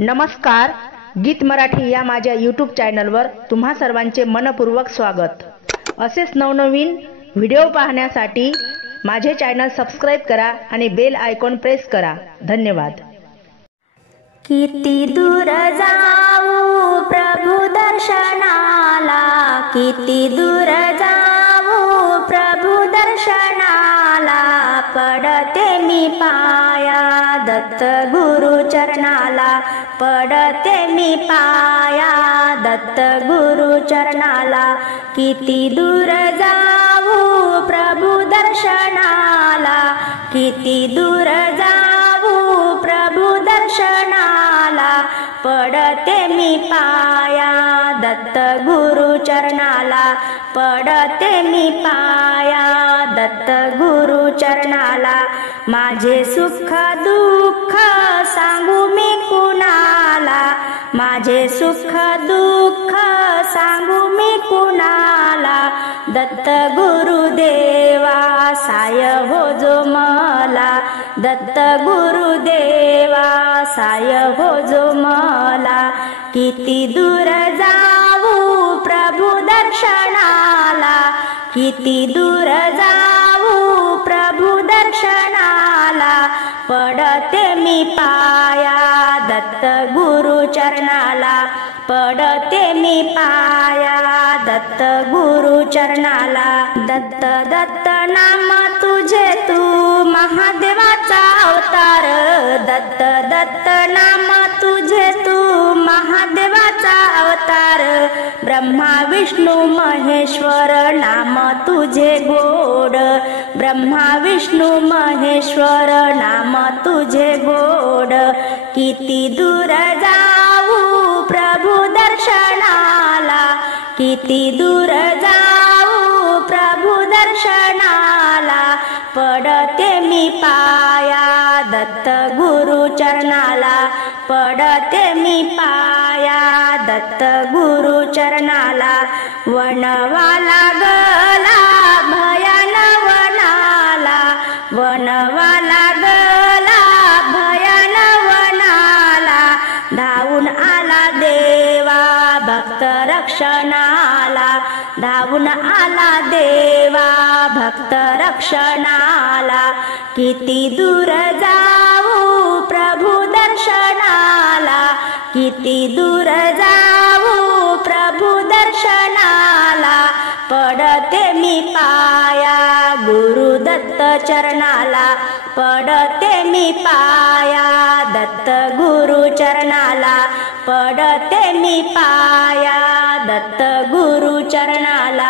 नमस्कार, गीत मराठी या माझ्या यूट्यूब चॅनलवर तुम्हा सर्वांचे मनपूर्वक स्वागत। असेच नवनवीन व्हिडिओ पाहण्यासाठी माझे चॅनल सबस्क्राइब करा आणि बेल आयकॉन प्रेस करा। धन्यवाद। किती दूर जाऊ प्रभु दर्शनाला, किती दूर जाऊ प्रभु दर्शनाला, पडते मी पाया दत्त गुरु चरणाला, पडते मी पाया दत्त गुरु चरणाला। किती दूर जाऊ प्रभु दर्शनाला, किती दूर जाऊ प्रभु दर्शनाला, पडते मी पाया दत्त गुरु चरणाला, पडते मी पाया दत्त गुरु चरणाला। माझे सुख दुःख सांगू मी कुणाला, माझे सुख दुःख सांगू मी कुणाला, दत्त गुरुदेवा साय हो जो मला, दत्त गुरुदेवा साय हो जो मला। किती दूर जाऊ प्रभु दर्शनाला, किती दूर जाऊ प्रभु दर्शनाला, पडते मी पाया दत्त गुरु चरणाला, पडते मी पाया दत्त गुरु चरणाला। दत्त दत्त नाम तुझे तू महादेवाचा अवतार, दत्त दत्त नाम तुझे तू महादेवाचा अवतार, ब्रह्मा विष्णु महेश्वर नाम तुझे गोड, ब्रह्मा विष्णु महेश्वर नाम तुझे गोड। किती दूर जाऊ प्रभु दर्शनाला, किती दूर जाऊ प्रभु दर्शनाला, पडते मी पाया दत्त गुरु चरणाला, पडते मी पाया दत्त गुरु चरणाला। वनवाला गला भयान वनाला, वनवाला गला भयान वनाला, धावून आला देवा भक्त रक्षणाला, धावून आला देवा भक्त रक्षणाला। किती दूर जाऊ प्रभु दर्शनाला, किती दूर जाऊ प्रभु दर्शनाला, पडते मी पाया गुरु दत्त चरणाला, पडते मी पाया दत्त गुरु चरणाला, पडते मी पाया दत्त गुरु चरणाला।